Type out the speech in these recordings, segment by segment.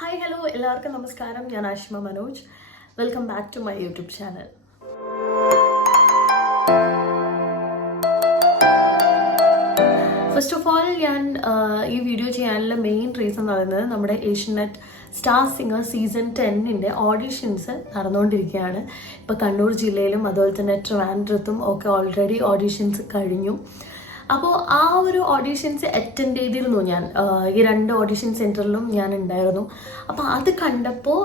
Hi hello എല്ലാവർക്കും നമസ്കാരം. ഞാൻ Ashima Manoj. Welcome back to my YouTube channel. First of all ഞാൻ ഈ വീഡിയോ ചെയ്യാനുള്ള മെയിൻ റീസൺ എന്ന് പറയുന്നത് നമ്മുടെ Asianet star singer season 10 auditions നടന്നുകൊണ്ടിരിക്കുകയാണ്. ഇപ്പോൾ കണ്ണൂർ ജില്ലയിലും അതുപോലെ തന്നെ ട്രിവാൻഡ്രത്തും ഒക്കെ ഓൾറെഡി ഓഡീഷൻസ് കഴിഞ്ഞു. അപ്പോൾ ആ ഒരു ഓഡീഷൻസ് അറ്റൻഡ് ചെയ്തിരുന്നു ഞാൻ. ഈ 2 ഓഡീഷൻ സെൻറ്ററിലും ഞാൻ ഉണ്ടായിരുന്നു. അപ്പോൾ അത് കണ്ടപ്പോൾ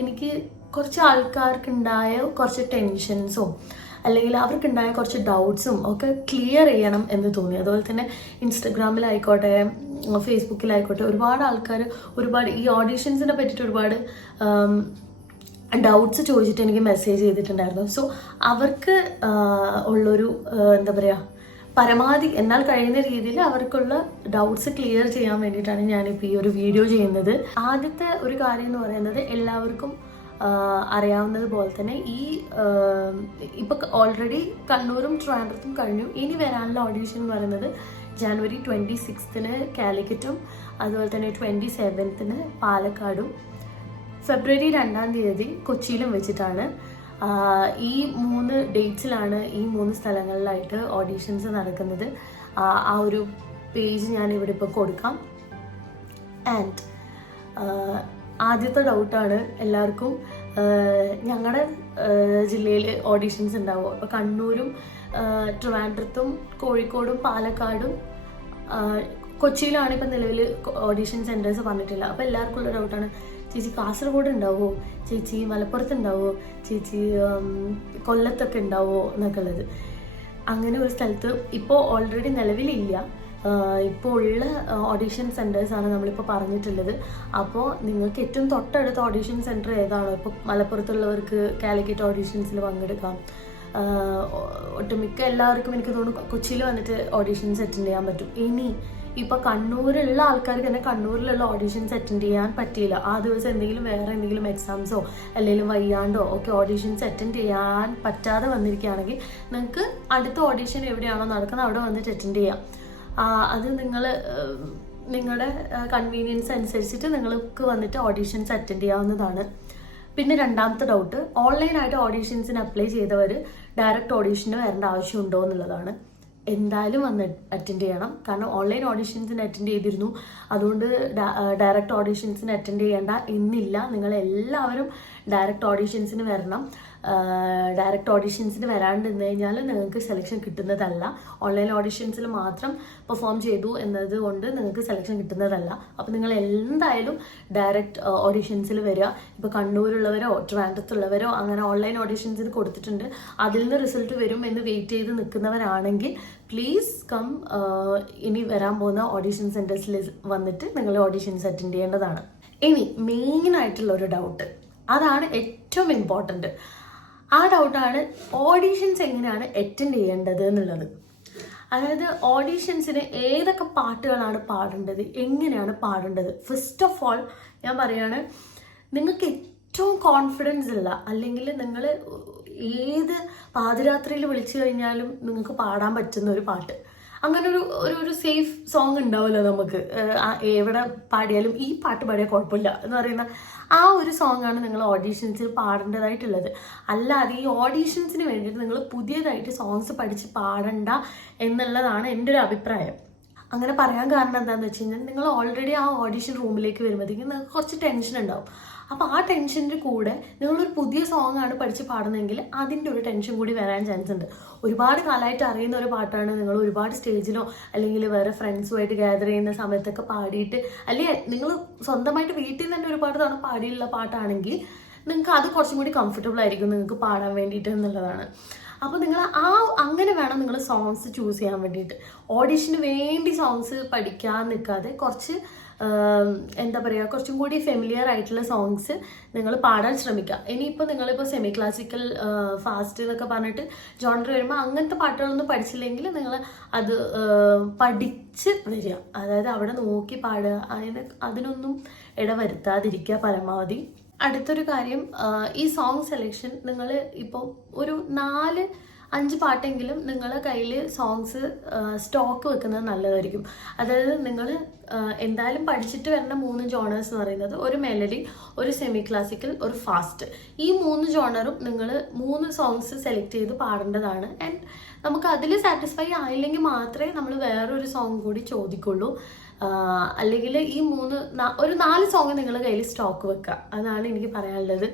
എനിക്ക് കുറച്ച് ആൾക്കാർക്കുണ്ടായ കുറച്ച് ടെൻഷൻസും അല്ലെങ്കിൽ അവർക്കുണ്ടായ കുറച്ച് ഡൗട്ട്സും ഒക്കെ ക്ലിയർ ചെയ്യണം എന്ന് തോന്നി. അതുപോലെ തന്നെ ഇൻസ്റ്റഗ്രാമിലായിക്കോട്ടെ ഫേസ്ബുക്കിലായിക്കോട്ടെ ഒരുപാട് ആൾക്കാർ ഈ ഓഡീഷൻസിനെ പറ്റിയിട്ട് ഒരുപാട് ഡൗട്ട്സ് ചോദിച്ചിട്ട് എനിക്ക് മെസ്സേജ് ചെയ്തിട്ടുണ്ടായിരുന്നു. സോ അവർക്ക് ഉള്ളൊരു എന്താ പറയുക, പരമാവധി എന്നാൽ കഴിയുന്ന രീതിയിൽ അവർക്കുള്ള ഡൗട്ട്സ് ക്ലിയർ ചെയ്യാൻ വേണ്ടിയിട്ടാണ് ഞാനിപ്പോൾ ഈ ഒരു വീഡിയോ ചെയ്യുന്നത്. ആദ്യത്തെ ഒരു കാര്യം എന്ന് പറയുന്നത്, എല്ലാവർക്കും അറിയാവുന്നത് പോലെ തന്നെ ഇപ്പം ഓൾറെഡി കണ്ണൂരും ട്രിവാൻഡ്രത്തും കഴിഞ്ഞു. ഇനി വരാനുള്ള ഓഡീഷൻ എന്ന് പറയുന്നത് ജനുവരി 26 കാലിക്കറ്റും അതുപോലെ തന്നെ 27 പാലക്കാടും ഫെബ്രുവരി 2 കൊച്ചിയിലും വെച്ചിട്ടാണ്. ഈ 3 ഡേറ്റ്സിലാണ് ഈ 3 സ്ഥലങ്ങളിലായിട്ട് ഓഡീഷൻസ് നടക്കുന്നത്. ആ ഒരു പേജ് ഞാൻ ഇവിടെ ഇപ്പോൾ കൊടുക്കാം. ആൻഡ് ആദ്യത്തെ ഡൗട്ടാണ് എല്ലാവർക്കും, ഞങ്ങളുടെ ജില്ലയിൽ ഓഡീഷൻസ് ഉണ്ടാവുമോ? ഇപ്പോൾ കണ്ണൂരും ട്രിവാൻഡ്രത്തും കോഴിക്കോടും പാലക്കാടും കൊച്ചിയിലാണ് ഇപ്പം നിലവിൽ ഓഡീഷൻ സെൻറ്റേഴ്സ് പറഞ്ഞിട്ടില്ല. അപ്പോൾ എല്ലാവർക്കും ഉള്ള ഡൗട്ടാണ്, ചേച്ചി കാസർഗോഡ് ഉണ്ടാവുമോ, ചേച്ചി മലപ്പുറത്ത് ഉണ്ടാവുമോ, ചേച്ചി കൊല്ലത്തൊക്കെ ഉണ്ടാവുമോ എന്നൊക്കെ ഉള്ളത്. അങ്ങനെ ഒരു സ്ഥലത്ത് ഇപ്പോൾ ഓൾറെഡി നിലവിലില്ല. ഇപ്പോൾ ഉള്ള ഓഡീഷൻ സെൻറ്റേഴ്സാണ് നമ്മളിപ്പോൾ പറഞ്ഞിട്ടുള്ളത്. അപ്പോൾ നിങ്ങൾക്ക് ഏറ്റവും തൊട്ടടുത്ത ഓഡീഷൻ സെൻറ്റർ ഏതാണോ, ഇപ്പോൾ മലപ്പുറത്തുള്ളവർക്ക് കാലിക്കറ്റ് ഓഡീഷൻസിൽ പങ്കെടുക്കാം. ഒട്ടുമിക്ക എല്ലാവർക്കും എനിക്ക് തോന്നുന്നു കൊച്ചിയിൽ വന്നിട്ട് ഓഡീഷൻസ് അറ്റൻഡ് ചെയ്യാൻ പറ്റും. ഇനി ഇപ്പോൾ കണ്ണൂരുള്ള ആൾക്കാർക്ക് തന്നെ കണ്ണൂരിലുള്ള ഓഡീഷൻസ് അറ്റൻഡ് ചെയ്യാൻ പറ്റിയില്ല, ആ ദിവസം വേറെ എന്തെങ്കിലും എക്സാംസോ അല്ലെങ്കിൽ വയ്യാണ്ടോ ഒക്കെ ഓഡീഷൻസ് അറ്റൻഡ് ചെയ്യാൻ പറ്റാതെ വന്നിരിക്കുകയാണെങ്കിൽ നിങ്ങൾക്ക് അടുത്ത ഓഡീഷൻ എവിടെയാണോ നടക്കുന്നത് അവിടെ വന്നിട്ട് അറ്റൻഡ് ചെയ്യാം. അത് നിങ്ങളുടെ കൺവീനിയൻസ് അനുസരിച്ചിട്ട് നിങ്ങൾക്ക് വന്നിട്ട് ഓഡീഷൻസ് അറ്റൻഡ് ചെയ്യാവുന്നതാണ്. പിന്നെ രണ്ടാമത്തെ ഡൗട്ട്, ഓൺലൈനായിട്ട് ഓഡീഷൻസിന് അപ്ലൈ ചെയ്തവർ ഡയറക്റ്റ് ഓഡീഷന് വരേണ്ട ആവശ്യമുണ്ടോ എന്നുള്ളതാണ്. എന്തായാലും വന്ന് അറ്റൻഡ് ചെയ്യണം. കാരണം ഓൺലൈൻ ഓഡീഷൻസിന് അറ്റൻഡ് ചെയ്തിരുന്നു, അതുകൊണ്ട് ഡയറക്റ്റ് ഓഡീഷൻസിന് അറ്റൻഡ് ചെയ്യേണ്ട എന്നില്ല. നിങ്ങളെല്ലാവരും ഡയറക്റ്റ് ഓഡീഷൻസിന് വരണം. ഡയറക്റ്റ് ഓഡീഷൻസിന് വരാണ്ടിരുന്നു കഴിഞ്ഞാൽ നിങ്ങൾക്ക് സെലക്ഷൻ കിട്ടുന്നതല്ല. ഓൺലൈൻ ഓഡീഷൻസിൽ മാത്രം പെർഫോം ചെയ്തു എന്നത് കൊണ്ട് നിങ്ങൾക്ക് സെലക്ഷൻ കിട്ടുന്നതല്ല. അപ്പോൾ നിങ്ങൾ എന്തായാലും ഡയറക്റ്റ് ഓഡീഷൻസിൽ വരിക. ഇപ്പോൾ കണ്ണൂരുള്ളവരോ ട്രിവാൻഡ്രത്തുള്ളവരോ അങ്ങനെ ഓൺലൈൻ ഓഡീഷൻസിന് കൊടുത്തിട്ടുണ്ട്, അതിൽ നിന്ന് റിസൾട്ട് വരും എന്ന് വെയിറ്റ് ചെയ്ത് നിൽക്കുന്നവരാണെങ്കിൽ പ്ലീസ് കം. ഇനി വരാൻ പോകുന്ന ഓഡീഷൻ സെൻറ്റേഴ്സിൽ വന്നിട്ട് നിങ്ങൾ ഓഡീഷൻസ് അറ്റൻഡ് ചെയ്യേണ്ടതാണ്. ഇനി മെയിനായിട്ടുള്ള ഒരു ഡൗട്ട്, അതാണ് ഏറ്റവും ഇമ്പോർട്ടൻറ്റ്. ആ ഡൗട്ടാണ് ഓഡീഷൻസ് എങ്ങനെയാണ് അറ്റൻഡ് ചെയ്യേണ്ടത് എന്നുള്ളത്. അതായത് ഓഡീഷൻസിന് ഏതൊക്കെ പാട്ടുകളാണ് പാടേണ്ടത്, എങ്ങനെയാണ് പാടേണ്ടത്. ഫസ്റ്റ് ഓഫ് ഓൾ ഞാൻ പറയുകയാണ്, നിങ്ങൾക്ക് ഏറ്റവും കോൺഫിഡൻസ് ഉള്ള, അല്ലെങ്കിൽ നിങ്ങൾ ഏത് പാതിരാത്രിയിൽ വിളിച്ചു കഴിഞ്ഞാലും നിങ്ങൾക്ക് പാടാൻ പറ്റുന്ന ഒരു പാട്ട്, അങ്ങനെ ഒരു സേഫ് സോങ് ഉണ്ടാവുമല്ലോ നമുക്ക്, എവിടെ പാടിയാലും ഈ പാട്ട് പാടിയാൽ കുഴപ്പമില്ല എന്ന് പറയുന്ന ആ ഒരു സോങ്ങാണ് നിങ്ങൾ ഓഡീഷൻസിൽ പാടേണ്ടതായിട്ടുള്ളത്. അല്ലാതെ ഈ ഓഡീഷൻസിന് വേണ്ടിയിട്ട് നിങ്ങൾ പുതിയതായിട്ട് സോങ്സ് പഠിച്ച് പാടണ്ട എന്നുള്ളതാണ് എൻ്റെ ഒരു അഭിപ്രായം. അങ്ങനെ പറയാൻ കാരണം എന്താണെന്ന് വെച്ച് കഴിഞ്ഞാൽ, നിങ്ങൾ ഓൾറെഡി ആ ഓഡീഷൻ റൂമിലേക്ക് വരുമ്പോഴത്തേക്കും നിങ്ങൾക്ക് കുറച്ച് ടെൻഷൻ ഉണ്ടാവും. അപ്പോൾ ആ ടെൻഷൻ്റെ കൂടെ നിങ്ങളൊരു പുതിയ സോങ് ആണ് പഠിച്ച് പാടുന്നതെങ്കിൽ അതിൻ്റെ ഒരു ടെൻഷൻ കൂടി വരാൻ ചാൻസ് ഉണ്ട്. ഒരുപാട് കാലമായിട്ട് അറിയുന്ന ഒരു പാട്ടാണ്, നിങ്ങൾ ഒരുപാട് സ്റ്റേജിലോ അല്ലെങ്കിൽ വേറെ ഫ്രണ്ട്സുമായിട്ട് ഗ്യാദർ ചെയ്യുന്ന സമയത്തൊക്കെ പാടിയിട്ട്, അല്ലെങ്കിൽ നിങ്ങൾ സ്വന്തമായിട്ട് വീട്ടിൽ നിന്ന് തന്നെ ഒരുപാട് തവണ പാടിയുള്ള പാട്ടാണെങ്കിൽ നിങ്ങൾക്ക് അത് കുറച്ചും കൂടി കംഫർട്ടബിൾ ആയിരിക്കും നിങ്ങൾക്ക് പാടാൻ വേണ്ടിയിട്ട് എന്നുള്ളതാണ്. അപ്പോൾ നിങ്ങൾ അങ്ങനെ വേണം നിങ്ങൾ സോങ്സ് ചൂസ് ചെയ്യാൻ വേണ്ടിയിട്ട്. ഓഡീഷന് വേണ്ടി സോങ്സ് പഠിക്കാൻ നിൽക്കാതെ കുറച്ച് എന്താ പറയുക, കുറച്ചും കൂടി ഫെമിലിയർ ആയിട്ടുള്ള സോങ്സ് നിങ്ങൾ പാടാൻ ശ്രമിക്കുക. ഇനിയിപ്പോൾ നിങ്ങളിപ്പോൾ സെമി ക്ലാസിക്കൽ ഫാസ്റ്റ് എന്നൊക്കെ പറഞ്ഞിട്ട് ജോണർ വരുമ്പോൾ അങ്ങനത്തെ പാട്ടുകളൊന്നും പഠിച്ചില്ലെങ്കിൽ നിങ്ങൾ അത് പഠിച്ച് വരിക. അതായത് അവിടെ നോക്കി പാടുക, അതിനൊന്നും ഇടവരുത്താതിരിക്കുക പരമാവധി. അടുത്തൊരു കാര്യം, ഈ സോങ് സെലക്ഷൻ നിങ്ങൾ ഇപ്പോൾ ഒരു 4 5 പാട്ടെങ്കിലും നിങ്ങളുടെ കയ്യിൽ സോങ്സ് സ്റ്റോക്ക് വെക്കുന്നത് നല്ലതായിരിക്കും. അതായത് നിങ്ങൾ എന്തായാലും പഠിച്ചിട്ട് വരുന്ന 3 ജോണേഴ്സ് എന്ന് പറയുന്നത് ഒരു മെലഡി, ഒരു സെമി ക്ലാസിക്കൽ, ഒരു ഫാസ്റ്റ്. ഈ 3 ജോണറും നിങ്ങൾ 3 സോങ്സ് സെലക്ട് ചെയ്ത് പാടേണ്ടതാണ്. ആൻഡ് നമുക്ക് അതിൽ സാറ്റിസ്ഫൈ ആയില്ലെങ്കിൽ മാത്രമേ നമ്മൾ വേറൊരു സോങ് കൂടി ചോദിക്കുള്ളൂ. അല്ലെങ്കിൽ ഈ ഒരു 4 സോങ് നിങ്ങളുടെ കയ്യിൽ സ്റ്റോക്ക് വെക്കുക, അതാണ് എനിക്ക് പറയാനുള്ളത്.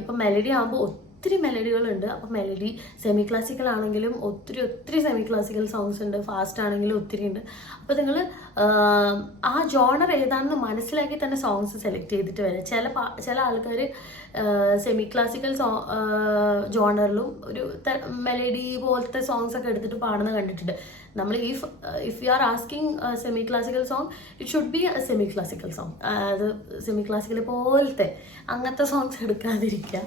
ഇപ്പം മെലഡി ആകുമ്പോൾ ഒത്തിരി മെലഡികളുണ്ട്. അപ്പം മെലഡി സെമി ക്ലാസിക്കൽ ആണെങ്കിലും ഒത്തിരി സെമി ക്ലാസിക്കൽ സോങ്സ് ഉണ്ട്, ഫാസ്റ്റ് ആണെങ്കിലും ഒത്തിരി ഉണ്ട്. അപ്പോൾ നിങ്ങൾ ആ ജോണർ ഏതാണെന്ന് മനസ്സിലാക്കി തന്നെ സോങ്സ് സെലക്ട് ചെയ്തിട്ട് വരാം. ചില ആൾക്കാർ സെമി ക്ലാസിക്കൽ ജോണറിലും ഒരു മെലഡി പോലത്തെ സോങ്സ് ഒക്കെ എടുത്തിട്ട് പാടുന്നത് കണ്ടിട്ടുണ്ട്. നമ്മൾ if you are asking semi classical song, it should be A semi classical song. അത് സെമി ക്ലാസിക്കൽ പോലത്തെ അങ്ങനത്തെ സോങ്സ് എടുക്കാതിരിക്കുക.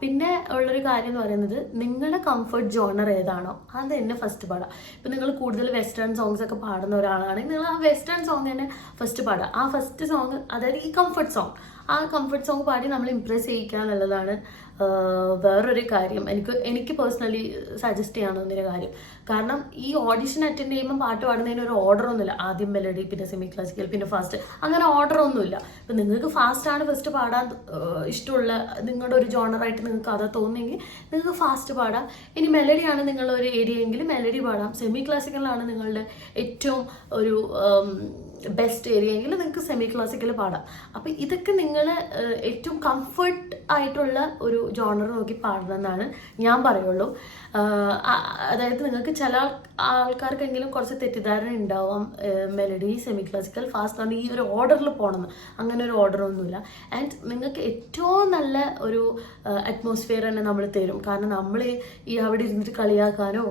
പിന്നെ ഉള്ളൊരു കാര്യം എന്ന് പറയുന്നത്, നിങ്ങളുടെ കംഫർട്ട് ജോണർ ഏതാണോ അത് തന്നെ ഫസ്റ്റ് പാടാം. ഇപ്പം നിങ്ങൾ കൂടുതൽ വെസ്റ്റേൺ സോങ്സ് ഒക്കെ പാടുന്ന ഒരാളാണെങ്കിൽ നിങ്ങൾ ആ വെസ്റ്റേൺ സോങ് തന്നെ ഫസ്റ്റ് പാടുക. ആ ഫസ്റ്റ് സോങ്, അതായത് ഈ കംഫർട്ട് സോങ്, ആ കംഫർട്ട് സോങ് പാടി നമ്മൾ ഇംപ്രസ് ചെയ്യിക്കുക എന്നുള്ളതാണ് വേറൊരു കാര്യം. എനിക്ക് പേഴ്സണലി സജസ്റ്റ് ചെയ്യാവുന്നൊരു കാര്യം. കാരണം ഈ ഓഡിഷൻ അറ്റൻഡ് ചെയ്യുമ്പോൾ പാട്ട് പാടുന്നതിന് ഒരു ഓർഡർ ഒന്നുമില്ല. ആദ്യം മെലഡി, പിന്നെ സെമി ക്ലാസിക്കൽ, പിന്നെ ഫാസ്റ്റ്, അങ്ങനെ ഓർഡർ ഒന്നുമില്ല. ഇപ്പം നിങ്ങൾക്ക് ഫാസ്റ്റ് ആണ് ഫസ്റ്റ് പാടാൻ ഇഷ്ടമുള്ള നിങ്ങളുടെ ഒരു ജോണറായിട്ട് നിങ്ങൾക്ക് അത് തോന്നുമെങ്കിൽ നിങ്ങൾക്ക് ഫാസ്റ്റ് പാടാം. ഇനി മെലഡിയാണ് നിങ്ങളുടെ ഒരു ഏരിയ എങ്കിൽ മെലഡി പാടാം. സെമി ക്ലാസിക്കലാണ് നിങ്ങളുടെ ഏറ്റവും ഒരു ബെസ്റ്റ് ഏരിയ എങ്കിൽ നിങ്ങൾക്ക് സെമി ക്ലാസിക്കൽ പാടാം. അപ്പം ഇതൊക്കെ നിങ്ങൾ ഏറ്റവും കംഫർട്ട് ആയിട്ടുള്ള ഒരു ജോണർ നോക്കി പാടണമെന്നാണ് ഞാൻ പറയുള്ളൂ. അതായത് നിങ്ങൾക്ക് ചില ആൾക്കാർക്കെങ്കിലും കുറച്ച് തെറ്റിദ്ധാരണ ഉണ്ടാവാം, മെലഡി, സെമി ക്ലാസിക്കൽ, ഫാസ്റ്റ് ആണ് ഈ ഒരു ഓർഡറിൽ പോകണമെന്ന്. അങ്ങനെ ഒരു ഓർഡർ ഒന്നുമില്ല. ആൻഡ് നിങ്ങൾക്ക് ഏറ്റവും നല്ല ഒരു അറ്റ്മോസ്ഫിയർ തന്നെ നമ്മൾ തരും. കാരണം നമ്മൾ ഈ അവിടെ ഇരുന്നിട്ട് കളിയാക്കാനോ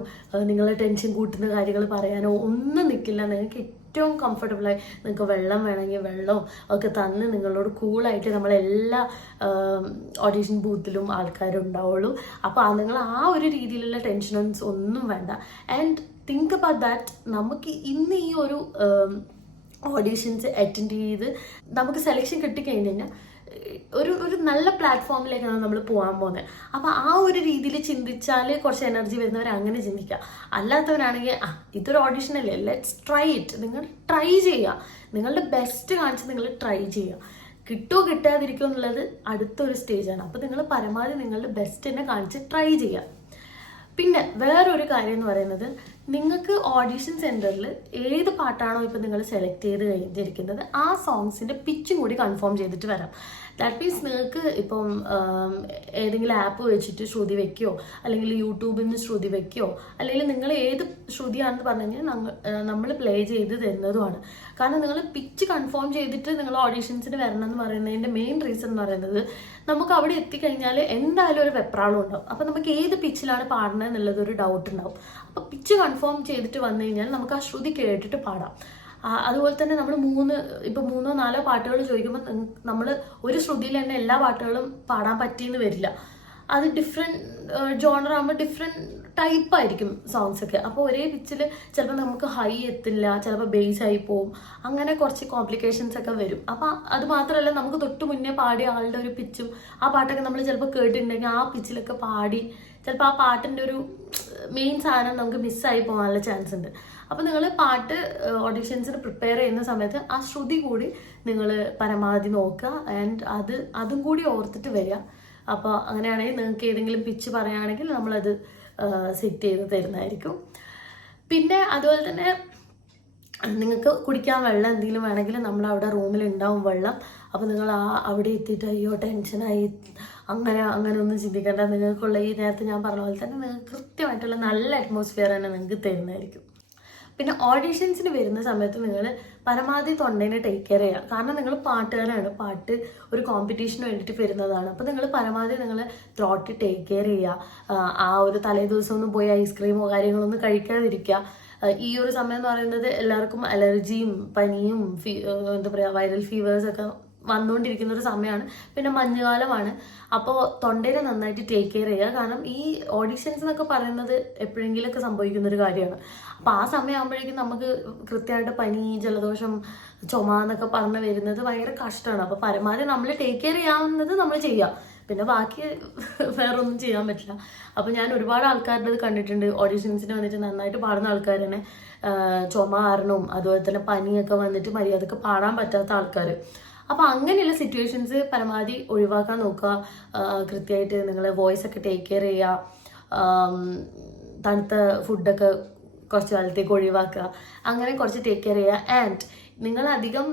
നിങ്ങളെ ടെൻഷൻ കൂട്ടുന്ന കാര്യങ്ങൾ പറയാനോ ഒന്നും നിൽക്കില്ല. നിങ്ങൾക്ക് ഏറ്റവും കംഫർട്ടബിളായി നിങ്ങൾക്ക് വെള്ളം വേണമെങ്കിൽ വെള്ളവും ഒക്കെ തന്ന് നിങ്ങളോട് കൂളായിട്ട് നമ്മളെല്ലാ ഓഡീഷൻ ബൂത്തിലും ആൾക്കാരുണ്ടാവുള്ളൂ. അപ്പോൾ നിങ്ങൾ ആ ഒരു രീതിയിലുള്ള ടെൻഷൻസ് ഒന്നും വേണ്ട. And think about that. നമുക്ക് ഇന്ന് ഈ ഒരു ഓഡീഷൻസ് അറ്റൻഡ് ചെയ്ത് നമുക്ക് സെലക്ഷൻ കിട്ടിക്കഴിഞ്ഞ് കഴിഞ്ഞാൽ ഒരു നല്ല പ്ലാറ്റ്ഫോമിലേക്കാണ് നമ്മൾ പോകാൻ പോകുന്നത്. അപ്പോൾ ആ ഒരു രീതിയിൽ ചിന്തിച്ചാൽ കുറച്ച് എനർജി വരുന്നവർ അങ്ങനെ ചിന്തിക്കുക. അല്ലാത്തവരാണെങ്കിൽ ഇതൊരു ഓഡിഷൻ അല്ലേ, ലെറ്റ്സ് ട്രൈ ഇറ്റ്. നിങ്ങൾ ട്രൈ ചെയ്യുക, നിങ്ങളുടെ ബെസ്റ്റ് കാണിച്ച് നിങ്ങൾ ട്രൈ ചെയ്യുക. കിട്ടുമോ കിട്ടാതിരിക്കുമോ എന്നുള്ളത് അടുത്തൊരു സ്റ്റേജാണ്. അപ്പോൾ നിങ്ങൾ പരമാവധി നിങ്ങളുടെ ബെസ്റ്റ് തന്നെ കാണിച്ച് ട്രൈ ചെയ്യുക. പിന്നെ വേറൊരു കാര്യം എന്ന് പറയുന്നത്, നിങ്ങൾക്ക് ഓഡിഷൻ സെൻറ്ററിൽ ഏത് പാട്ടാണോ ഇപ്പം നിങ്ങൾ സെലക്ട് ചെയ്ത് കഴിഞ്ഞിരിക്കുന്നത് ആ സോങ്സിൻ്റെ പിച്ചും കൂടി കൺഫേം ചെയ്തിട്ട് വരാം. ദാറ്റ് മീൻസ് നിങ്ങൾക്ക് ഇപ്പം ഏതെങ്കിലും ആപ്പ് വെച്ചിട്ട് ശ്രുതി വെക്കുകയോ അല്ലെങ്കിൽ യൂട്യൂബിൽ നിന്ന് ശ്രുതി വെക്കുകയോ അല്ലെങ്കിൽ നിങ്ങൾ ഏത് ശ്രുതിയാണെന്ന് പറഞ്ഞു കഴിഞ്ഞാൽ നമ്മൾ പ്ലേ ചെയ്ത് തരുന്നതുമാണ്. കാരണം നിങ്ങൾ പിച്ച് കൺഫേം ചെയ്തിട്ട് നിങ്ങൾ ഓഡീഷൻസിന് വരണം എന്ന് പറയുന്നതിൻ്റെ മെയിൻ റീസൺ എന്ന് പറയുന്നത്, നമുക്ക് അവിടെ എത്തിക്കഴിഞ്ഞാൽ എന്തായാലും ഒരു വെപ്രാളം ഉണ്ടാവും. അപ്പോൾ നമുക്ക് ഏത് പിച്ചിലാണ് പാടുന്നത് എന്നുള്ളത് ഒരു ഡൗട്ട് ഉണ്ടാവും. അപ്പോൾ പിച്ച് കൺഫേം ചെയ്തിട്ട് വന്നു കഴിഞ്ഞാൽ നമുക്ക് ആ ശ്രുതി കേട്ടിട്ട് പാടാം. അതുപോലെ തന്നെ നമ്മൾ 3 4 പാട്ടുകൾ ചോദിക്കുമ്പോൾ നമ്മൾ ഒരു ശ്രുതിയിൽ തന്നെ എല്ലാ പാട്ടുകളും പാടാൻ പറ്റിയെന്ന് വരില്ല. അത് ഡിഫറെൻറ്റ് ജോണർ ആകുമ്പോൾ ഡിഫറെൻറ്റ് ടൈപ്പ് ആയിരിക്കും സോങ്സ് ഒക്കെ. അപ്പോൾ ഒരേ പിച്ചിൽ ചിലപ്പോൾ നമുക്ക് ഹൈ എത്തില്ല, ചിലപ്പോൾ ബേസ് ആയി പോവും, അങ്ങനെ കുറച്ച് കോംപ്ലിക്കേഷൻസ് ഒക്കെ വരും. അപ്പോൾ അത് മാത്രമല്ല, നമുക്ക് തൊട്ട് മുന്നേ പാടിയ ആളുടെ ഒരു പിച്ചും ആ പാട്ടൊക്കെ നമ്മൾ ചിലപ്പോൾ കേട്ടിട്ടുണ്ടെങ്കിൽ ആ പിച്ചിലൊക്കെ പാടി ചിലപ്പോൾ ആ പാട്ടിൻ്റെ ഒരു മെയിൻ സാധനം നമുക്ക് മിസ്സായി പോകാനുള്ള ചാൻസ് ഉണ്ട്. അപ്പോൾ നിങ്ങൾ പാട്ട് ഓഡിഷൻസിന് പ്രിപ്പയർ ചെയ്യുന്ന സമയത്ത് ആ ശ്രുതി കൂടി നിങ്ങൾ പരമാവധി നോക്കുക. ആൻഡ് അതും കൂടി ഓർത്തിട്ട് വരിക. അപ്പോൾ അങ്ങനെയാണെങ്കിൽ നിങ്ങൾക്ക് ഏതെങ്കിലും പിച്ച് പറയുകയാണെങ്കിൽ നമ്മളത് സെറ്റ് ചെയ്ത് തരുന്നതായിരിക്കും. പിന്നെ അതുപോലെ തന്നെ നിങ്ങൾക്ക് കുടിക്കാൻ വെള്ളം എന്തെങ്കിലും വേണമെങ്കിൽ നമ്മളവിടെ റൂമിലുണ്ടാവും വെള്ളം. അപ്പോൾ നിങ്ങൾ അവിടെ എത്തിയിട്ട് അയ്യോ ടെൻഷനായി അങ്ങനെ ഒന്നും ചിന്തിക്കേണ്ട. നിങ്ങൾക്കുള്ള ഈ നേരത്തെ ഞാൻ പറഞ്ഞ പോലെ തന്നെ നിങ്ങൾക്ക് കൃത്യമായിട്ടുള്ള നല്ല അറ്റ്മോസ്ഫിയർ തന്നെ നിങ്ങൾക്ക് തരുന്നതായിരിക്കും. പിന്നെ ഓഡീഷൻസിന് വരുന്ന സമയത്ത് നിങ്ങൾ പരമാവധി തൊണ്ടേനെ ടേക്ക് കെയർ ചെയ്യുക. കാരണം നിങ്ങൾ പാട്ടുകാരാണ്, പാട്ട് ഒരു കോമ്പറ്റീഷന് വേണ്ടിയിട്ട് വരുന്നതാണ്. അപ്പോൾ നിങ്ങൾ പരമാവധി നിങ്ങൾ ത്രോട്ട് ടേക്ക് കെയർ ചെയ്യുക. ആ ഒരു തലേ ദിവസമൊന്നും പോയി ഐസ്ക്രീമോ കാര്യങ്ങളൊന്നും കഴിക്കാതിരിക്കുക. ഈ ഒരു സമയം എന്ന് പറയുന്നത് എല്ലാവർക്കും അലർജിയും പനിയും എന്താ പറയുക വൈറൽ ഫീവേഴ്സൊക്കെ വന്നുകൊണ്ടിരിക്കുന്ന ഒരു സമയമാണ്. പിന്നെ മഞ്ഞുകാലമാണ്. അപ്പോൾ തൊണ്ടേനെ നന്നായിട്ട് ടേക്ക് കെയർ ചെയ്യുക. കാരണം ഈ ഓഡിഷൻസ് എന്നൊക്കെ പറയുന്നത് എപ്പോഴെങ്കിലുമൊക്കെ സംഭവിക്കുന്നൊരു കാര്യമാണ്. അപ്പോൾ ആ സമയമാകുമ്പോഴേക്കും നമുക്ക് കൃത്യമായിട്ട് പനി, ജലദോഷം, ചുമ എന്നൊക്കെ പറഞ്ഞ് വരുന്നത് ഭയങ്കര കഷ്ടമാണ്. അപ്പോൾ പരമാവധി നമ്മൾ ടേക്ക് കെയർ ചെയ്യാവുന്നത് നമ്മൾ ചെയ്യുക. പിന്നെ ബാക്കി വേറെ ഒന്നും ചെയ്യാൻ പറ്റില്ല. അപ്പോൾ ഞാൻ ഒരുപാട് ആൾക്കാരുടെ കണ്ടിട്ടുണ്ട്, ഓഡീഷൻസിന് വന്നിട്ട് നന്നായിട്ട് പാടുന്ന ആൾക്കാർ തന്നെ ചുമ കാരണവും അതുപോലെ തന്നെ പനിയൊക്കെ വന്നിട്ട് മര്യാദക്ക് പാടാൻ പറ്റാത്ത ആൾക്കാർ. അപ്പോൾ അങ്ങനെയുള്ള സിറ്റുവേഷൻസ് പരമാവധി ഒഴിവാക്കാൻ നോക്കുക. കൃത്യമായിട്ട് നിങ്ങൾ വോയിസ് ഒക്കെ ടേക്ക് കെയർ ചെയ്യുക. തണുത്ത ഫുഡൊക്കെ കുറച്ച് കാലത്തേക്ക് ഒഴിവാക്കുക. അങ്ങനെ കുറച്ച് ടേക്ക് കെയർ ചെയ്യുക. ആൻഡ് നിങ്ങൾ അധികം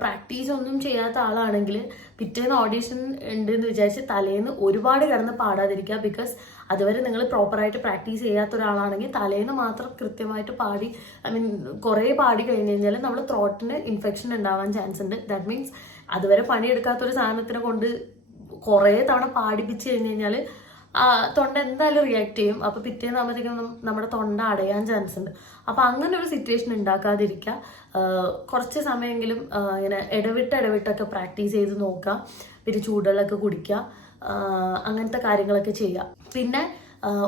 പ്രാക്ടീസ് ഒന്നും ചെയ്യാത്ത ആളാണെങ്കിൽ പിറ്റേന്ന് ഓഡീഷൻ ഉണ്ടെന്ന് വിചാരിച്ച് തലേന്ന് ഒരുപാട് കിടന്ന് പാടാതിരിക്കുക. ബിക്കോസ് അതുവരെ നിങ്ങൾ പ്രോപ്പറായിട്ട് പ്രാക്ടീസ് ചെയ്യാത്ത ഒരാളാണെങ്കിൽ തലേന്ന് മാത്രം കൃത്യമായിട്ട് പാടി, ഐ മീൻ കുറേ പാടി കഴിഞ്ഞ് കഴിഞ്ഞാൽ നമ്മുടെ ത്രോട്ടിന് ഇൻഫെക്ഷൻ ഉണ്ടാവാൻ ചാൻസ് ഉണ്ട്. ദാറ്റ് മീൻസ് അതുവരെ പണിയെടുക്കാത്തൊരു സാധനത്തിനെ കൊണ്ട് കുറേ തവണ പാടിപ്പിച്ച് കഴിഞ്ഞ് കഴിഞ്ഞാൽ തൊണ്ട എന്തായാലും റിയാക്ട് ചെയ്യും. അപ്പോൾ പിറ്റേന്നാകുമ്പോഴത്തേക്കും നമ്മുടെ തൊണ്ട അടയാൻ ചാൻസ് ഉണ്ട്. അപ്പോൾ അങ്ങനെ ഒരു സിറ്റുവേഷൻ ഉണ്ടാക്കാതിരിക്കുക. കുറച്ച് സമയമെങ്കിലും ഇങ്ങനെ ഇടവിട്ടൊക്കെ പ്രാക്ടീസ് ചെയ്ത് നോക്കുക. പിന്നെ ചൂടുവെള്ളമൊക്കെ കുടിക്കുക. അങ്ങനത്തെ കാര്യങ്ങളൊക്കെ ചെയ്യുക. പിന്നെ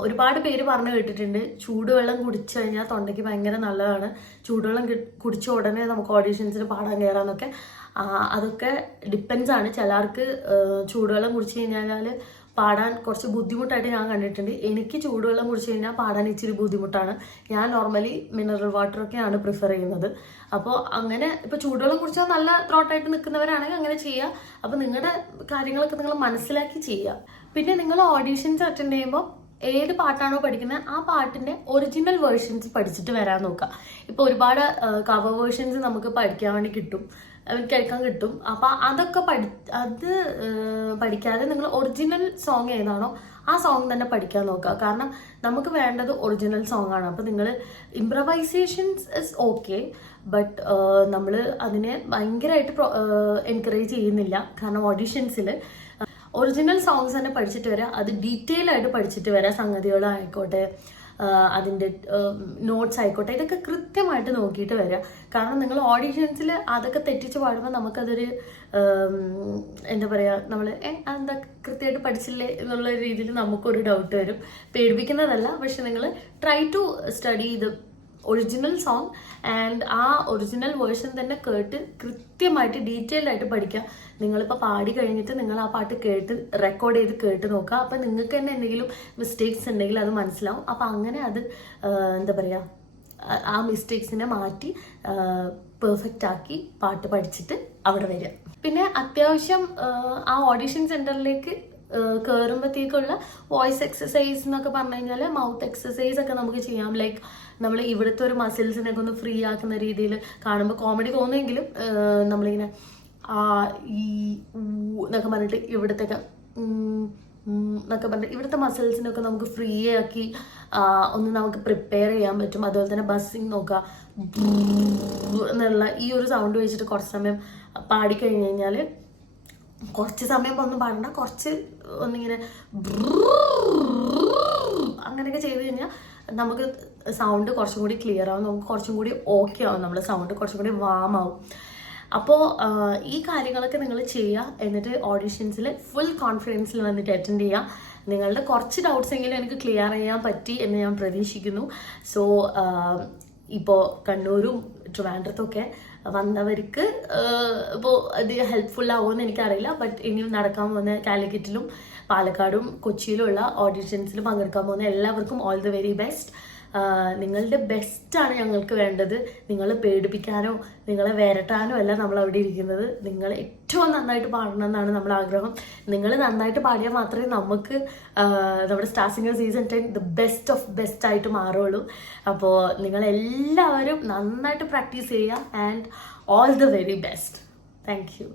ഒരുപാട് പേര് പറഞ്ഞു കേട്ടിട്ടുണ്ട് ചൂടുവെള്ളം കുടിച്ചു കഴിഞ്ഞാൽ തൊണ്ടയ്ക്ക് ഭയങ്കര നല്ലതാണ്, ചൂടുവെള്ളം കുടിച്ച ഉടനെ നമുക്ക് ഓഡീഷൻസിന് പാടാൻ കയറാമെന്നൊക്കെ. അതൊക്കെ ഡിപ്പെൻസ് ആണ്. ചിലർക്ക് ചൂടുവെള്ളം കുടിച്ചു കഴിഞ്ഞാൽ പാടാൻ കുറച്ച് ബുദ്ധിമുട്ടായിട്ട് ഞാൻ കണ്ടിട്ടുണ്ട്. എനിക്ക് ചൂടുവെള്ളം കുടിച്ചു കഴിഞ്ഞാൽ പാടാൻ ഇച്ചിരി ബുദ്ധിമുട്ടാണ്. ഞാൻ നോർമലി മിനറൽ വാട്ടറൊക്കെയാണ് പ്രിഫർ ചെയ്യുന്നത്. അപ്പോൾ അങ്ങനെ ഇപ്പോൾ ചൂടുവെള്ളം കുടിച്ചാൽ നല്ല ത്രോട്ടായിട്ട് നിൽക്കുന്നവരാണെങ്കിൽ അങ്ങനെ ചെയ്യുക. അപ്പോൾ നിങ്ങളുടെ കാര്യങ്ങളൊക്കെ നിങ്ങൾ മനസ്സിലാക്കി ചെയ്യുക. പിന്നെ നിങ്ങൾ ഓഡീഷൻസ് അറ്റൻഡ് ചെയ്യുമ്പോൾ ഏത് പാട്ടാണോ പഠിക്കുന്നത് ആ പാട്ടിൻ്റെ ഒറിജിനൽ വേർഷൻസ് പഠിച്ചിട്ട് വരാൻ നോക്കുക. ഇപ്പോൾ ഒരുപാട് കവർ വേർഷൻസ് നമുക്ക് പഠിക്കാൻ വേണ്ടി കിട്ടും, കേൾക്കാൻ കിട്ടും. അപ്പം അതൊക്കെ പഠിക്കാതെ നിങ്ങൾ ഒറിജിനൽ സോങ് ഏതാണോ ആ സോങ് തന്നെ പഠിക്കാൻ നോക്കുക. കാരണം നമുക്ക് വേണ്ടത് ഒറിജിനൽ സോങ് ആണ്. അപ്പം നിങ്ങൾ ഇംപ്രവൈസേഷൻസ് ഇസ് ഓക്കെ, ബട്ട് നമ്മൾ അതിനെ ഭയങ്കരമായിട്ട് എൻകറേജ് ചെയ്യുന്നില്ല. കാരണം ഓഡീഷൻസിൽ ഒറിജിനൽ സോങ്സ് തന്നെ പഠിച്ചിട്ട് വരാം. അത് ഡീറ്റെയിൽ ആയിട്ട് പഠിച്ചിട്ട് വരാം. സംഗതികളായിക്കോട്ടെ, അതിൻ്റെ നോട്ട്സ് ആയിക്കോട്ടെ, ഇതൊക്കെ കൃത്യമായിട്ട് നോക്കിയിട്ട് വരിക. കാരണം നിങ്ങൾ ഓഡീഷൻസിൽ അതൊക്കെ തെറ്റിച്ച് പാടുമ്പോൾ നമുക്കതൊരു എന്താ പറയുക, നമ്മൾ അതെന്താ കൃത്യമായിട്ട് പഠിച്ചില്ലേ എന്നുള്ള രീതിയിൽ നമുക്കൊരു ഡൗട്ട് വരും. പേടിപ്പിക്കുന്നതല്ല, പക്ഷെ നിങ്ങൾ ട്രൈ ടു സ്റ്റഡി ഇത് ഒറിജിനൽ സോങ് ആൻഡ് ആ ഒറിജിനൽ വേർഷൻ തന്നെ കേട്ട് കൃത്യമായിട്ട് ഡീറ്റെയിൽഡ് ആയിട്ട് പഠിക്കുക. നിങ്ങളിപ്പോൾ പാടി കഴിഞ്ഞിട്ട് നിങ്ങൾ ആ പാട്ട് കേട്ട് റെക്കോർഡ് ചെയ്ത് കേട്ട് നോക്കുക. അപ്പം നിങ്ങൾക്ക് തന്നെ എന്തെങ്കിലും മിസ്റ്റേക്സ് ഉണ്ടെങ്കിൽ അത് മനസ്സിലാവും. അപ്പം അങ്ങനെ അത് എന്താ പറയുക, ആ മിസ്റ്റേക്സിനെ മാറ്റി പെർഫെക്റ്റ് ആക്കി പാട്ട് പഠിച്ചിട്ട് അവിടെ വരിക. പിന്നെ അത്യാവശ്യം ആ ഓഡിഷൻ സെൻറ്ററിലേക്ക് കയറുമ്പോഴത്തേക്കുള്ള വോയിസ് എക്സസൈസ് എന്നൊക്കെ പറഞ്ഞു കഴിഞ്ഞാൽ മൗത്ത് എക്സസൈസ് ഒക്കെ നമുക്ക് ചെയ്യാം. ലൈക്ക് നമ്മൾ ഇവിടുത്തെ ഒരു മസിൽസിനൊക്കെ ഒന്ന് ഫ്രീ ആക്കുന്ന രീതിയിൽ കാണുമ്പോൾ കോമഡി തോന്നുമെങ്കിലും നമ്മളിങ്ങനെ ഈ എന്നൊക്കെ പറഞ്ഞിട്ട് ഇവിടത്തെയൊക്കെ എന്നൊക്കെ പറഞ്ഞിട്ട് ഇവിടുത്തെ മസിൽസിനൊക്കെ നമുക്ക് ഫ്രീ ആക്കി ഒന്ന് നമുക്ക് പ്രിപ്പയർ ചെയ്യാൻ പറ്റും. അതുപോലെ തന്നെ ബസ്സിങ് നോക്കുക എന്നുള്ള ഈ ഒരു സൗണ്ട് വെച്ചിട്ട് കുറച്ച് സമയം പാടിക്കഴിഞ്ഞ് കഴിഞ്ഞാൽ, കുറച്ച് സമയം ഒന്നും പാടണ്ട, കുറച്ച് ഒന്നിങ്ങനെ അങ്ങനെയൊക്കെ ചെയ്ത് കഴിഞ്ഞാൽ നമുക്ക് സൗണ്ട് കുറച്ചും കൂടി ക്ലിയർ ആവും, നമുക്ക് കുറച്ചും കൂടി ഓക്കെ ആവും, നമ്മുടെ സൗണ്ട് കുറച്ചും കൂടി വാം ആവും. അപ്പോൾ ഈ കാര്യങ്ങളൊക്കെ നിങ്ങൾ ചെയ്യുക. എന്നിട്ട് ഓഡിഷൻസിൽ ഫുൾ കോൺഫിഡൻസിൽ വന്നിട്ട് അറ്റൻഡ് ചെയ്യുക. നിങ്ങളുടെ കുറച്ച് ഡൗട്ട്സ് എങ്കിലും എനിക്ക് ക്ലിയർ ചെയ്യാൻ പറ്റി എന്ന് ഞാൻ പ്രതീക്ഷിക്കുന്നു. സോ ഇപ്പോൾ കണ്ണൂരും ട്രിവാൻഡ്രത്തൊക്കെ വന്നവർക്ക് ഇപ്പോൾ അത് ഹെൽപ്ഫുൾ ആവുമെന്ന് എനിക്കറിയില്ല. ബട്ട് ഇനിയും നടക്കാൻ പോകുന്ന കാലിക്കറ്റിലും പാലക്കാടും കൊച്ചിയിലുള്ള ഓഡിഷൻസിൽ പങ്കെടുക്കാൻ പോകുന്ന എല്ലാവർക്കും ഓൾ ദ വെരി ബെസ്റ്റ്. നിങ്ങളുടെ ബെസ്റ്റാണ് ഞങ്ങൾക്ക് വേണ്ടത്. നിങ്ങളെ പേടിപ്പിക്കാനോ നിങ്ങളെ വരട്ടാനോ അല്ല നമ്മൾ അവിടെ ഇരിക്കുന്നത്. നിങ്ങൾ ഏറ്റവും നന്നായിട്ട് പാടണം എന്നാണ് നമ്മുടെ ആഗ്രഹം. നിങ്ങൾ നന്നായിട്ട് പാടിയാൽ മാത്രമേ നമുക്ക് നമ്മുടെ star singer season 10 the best of best ആയിട്ട് മാറുള്ളൂ. അപ്പോൾ നിങ്ങളെല്ലാവരും നന്നായിട്ട് പ്രാക്ടീസ് ചെയ്യുക. And all the very best. Thank you.